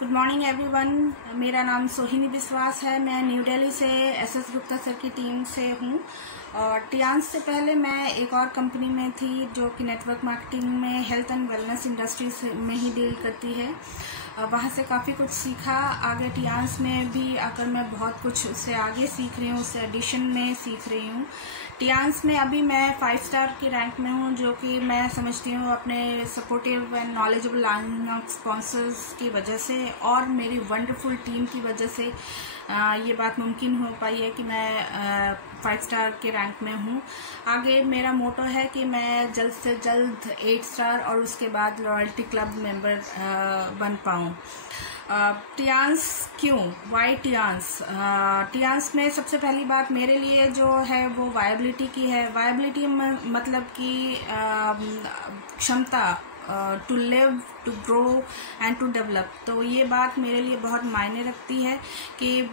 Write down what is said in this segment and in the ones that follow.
Good morning everyone. मेरा नाम सोहिनी विश्वास है। मैं न्यू दिल्ली से एसएस गुप्ता सर की टीम से हूँ और टियांस से पहले मैं एक और कंपनी में थी जो कि नेटवर्क मार्केटिंग में हेल्थ एंड वेलनेस इंडस्ट्रीज में ही डील करती है। वहाँ से काफ़ी कुछ सीखा। आगे टियांस में भी आकर मैं बहुत कुछ उससे आगे सीख रही हूँ, उससे एडिशन में सीख रही हूँ। टियांस में अभी मैं 5 स्टार के रैंक में हूँ, जो कि मैं समझती हूँ अपने supportive and knowledgeable line of sponsors की वजह से और मेरी वंडरफुल टीम की वजह से ये बात मुमकिन हो पाई है कि मैं 5 स्टार के रैंक में हूँ। आगे मेरा मोटो है कि मैं जल्द से जल्द 8 स्टार और उसके बाद लॉयल्टी क्लब मेंबर बन पाऊँ। टियांस क्यों, वाई टियांस? टियांस में सबसे पहली बात मेरे लिए जो है वो वायबिलिटी की है। वायबिलिटी मतलब कि क्षमता, to live, to grow and to develop. तो ये बात मेरे लिए बहुत मायने रखती है कि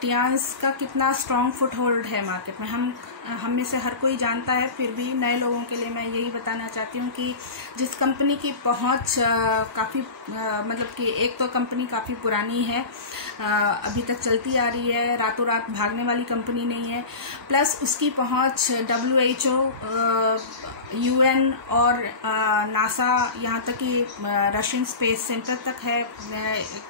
टियांस का कितना स्ट्रॉन्ग फुट होल्ड है मार्केट में। हम में से हर कोई जानता है, फिर भी नए लोगों के लिए मैं यही बताना चाहती हूँ कि जिस कंपनी की पहुँच काफ़ी मतलब कि एक तो कंपनी काफ़ी पुरानी है, अभी तक चलती आ रही है, रातों रात भागने वाली कंपनी नहीं है, प्लस उसकी पहुँच WHO, UN और नासा, यहाँ तक कि रशियन स्पेस सेंटर तक है।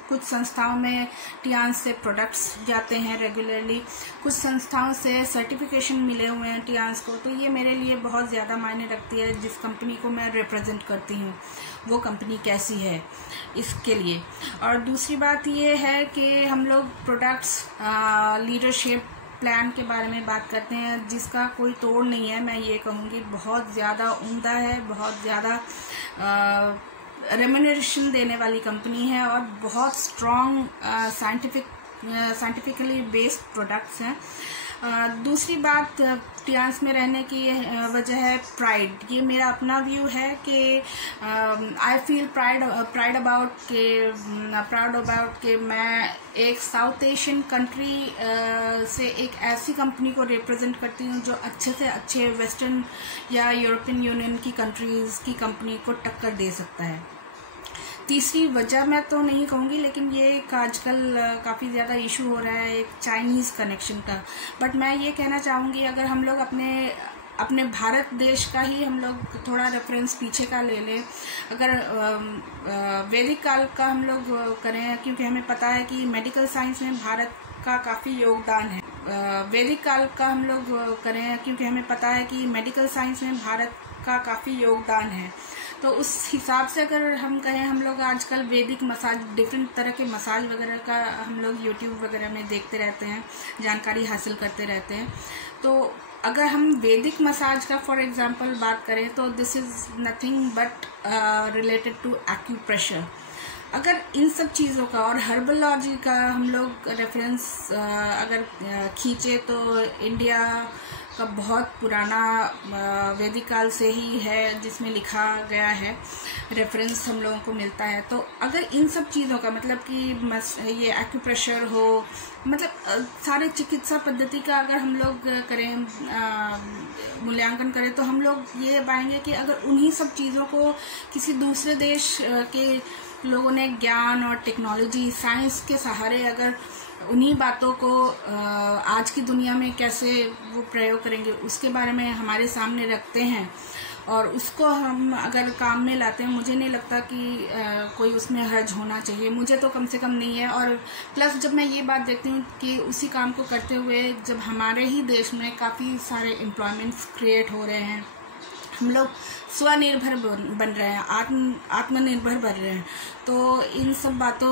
कुछ संस्थाओं में टियांस से प्रोडक्ट्स जाते हैं रेगुलरली, कुछ संस्थाओं से सर्टिफिकेशन मिले हुए हैं टियांस को। तो ये मेरे लिए बहुत ज़्यादा मायने रखती है जिस कंपनी को मैं रिप्रेजेंट करती हूँ वो कंपनी कैसी है इसके लिए। और दूसरी बात ये है कि हम लोग प्रोडक्ट्स, लीडरशिप, प्लान के बारे में बात करते हैं जिसका कोई तोड़ नहीं है। मैं ये कहूँगी बहुत ज़्यादा उम्दा है, बहुत ज़्यादा रेम्यूनरेशन देने वाली कंपनी है और बहुत स्ट्रॉन्ग साइंटिफिकली बेस्ड प्रोडक्ट्स हैं। दूसरी बात टियांस में रहने की वजह है प्राइड। ये मेरा अपना व्यू है कि आई फील प्राउड अबाउट कि मैं एक साउथ एशियन कंट्री से एक ऐसी कंपनी को रिप्रेजेंट करती हूँ जो अच्छे से अच्छे वेस्टर्न या यूरोपियन यूनियन की कंट्रीज़ की कंपनी को टक्कर दे सकता है। तीसरी वजह मैं तो नहीं कहूँगी, लेकिन ये एक आजकल काफ़ी ज़्यादा इशू हो रहा है एक चाइनीज़ कनेक्शन का। बट मैं ये कहना चाहूँगी अगर हम लोग अपने भारत देश का ही हम लोग थोड़ा रेफरेंस पीछे का ले लें, अगर वैदिक काल का हम लोग करें, क्योंकि हमें पता है कि मेडिकल साइंस में भारत का काफ़ी योगदान है। वैदिक काल का हम लोग करें क्योंकि हमें पता है कि मेडिकल साइंस में भारत का काफ़ी योगदान है। तो उस हिसाब से अगर हम कहें, हम लोग आजकल वैदिक मसाज, डिफरेंट तरह के मसाज वगैरह का हम लोग यूट्यूब वगैरह में देखते रहते हैं, जानकारी हासिल करते रहते हैं। तो अगर हम वैदिक मसाज का फॉर एग्जांपल बात करें तो this is nothing but related to acupressure. अगर इन सब चीज़ों का और हर्बोलॉजी का हम लोग रेफरेंस अगर खींचे तो इंडिया का बहुत पुराना वैदिक काल से ही है जिसमें लिखा गया है, रेफरेंस हम लोगों को मिलता है। तो अगर इन सब चीज़ों का मतलब कि ये एक्यूप्रेशर हो, मतलब सारे चिकित्सा पद्धति का अगर हम लोग करें, मूल्यांकन करें, तो हम लोग ये पाएंगे कि अगर उन्हीं सब चीज़ों को किसी दूसरे देश के लोगों ने ज्ञान और टेक्नोलॉजी, साइंस के सहारे अगर उन्हीं बातों को आज की दुनिया में कैसे वो प्रयोग करेंगे उसके बारे में हमारे सामने रखते हैं और उसको हम अगर काम में लाते हैं, मुझे नहीं लगता कि कोई उसमें हर्ज होना चाहिए, मुझे तो कम से कम नहीं है। और प्लस जब मैं ये बात देखती हूँ कि उसी काम को करते हुए जब हमारे ही देश में काफ़ी सारे एम्प्लॉयमेंट्स क्रिएट हो रहे हैं, हम लोग स्वनिर्भर बन रहे हैं, आत्मनिर्भर बन रहे हैं, तो इन सब बातों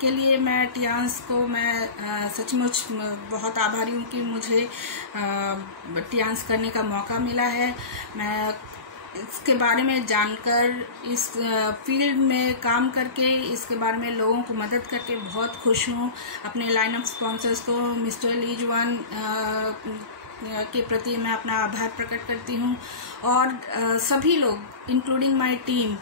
के लिए मैं टियांस को मैं सचमुच बहुत आभारी हूँ कि मुझे टियांस करने का मौका मिला है। मैं इसके बारे में जानकर, इस फील्ड में काम करके, इसके बारे में लोगों को मदद करके बहुत खुश हूँ। अपने लाइन ऑफ स्पॉन्सर्स को, मिस्टर लीजवान के प्रति मैं अपना आभार प्रकट करती हूँ और सभी लोग इंक्लूडिंग माय टीम,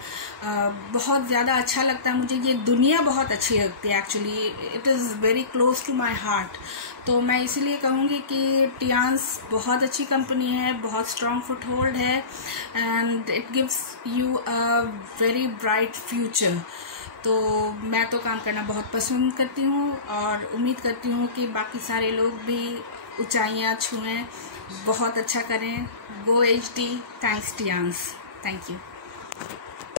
बहुत ज़्यादा अच्छा लगता है मुझे। ये दुनिया बहुत अच्छी लगती है, actually it is very close to my heart. तो मैं इसीलिए कहूँगी कि टियांस बहुत अच्छी कंपनी है, बहुत स्ट्रॉन्ग फुट होल्ड है and it gives you a very bright future. तो मैं तो काम करना बहुत पसंद करती हूँ और उम्मीद करती हूँ कि बाकी सारे लोग भी ऊंचाइयाँ छुएं, बहुत अच्छा करें। गो HD, thanks Tiens, thank you.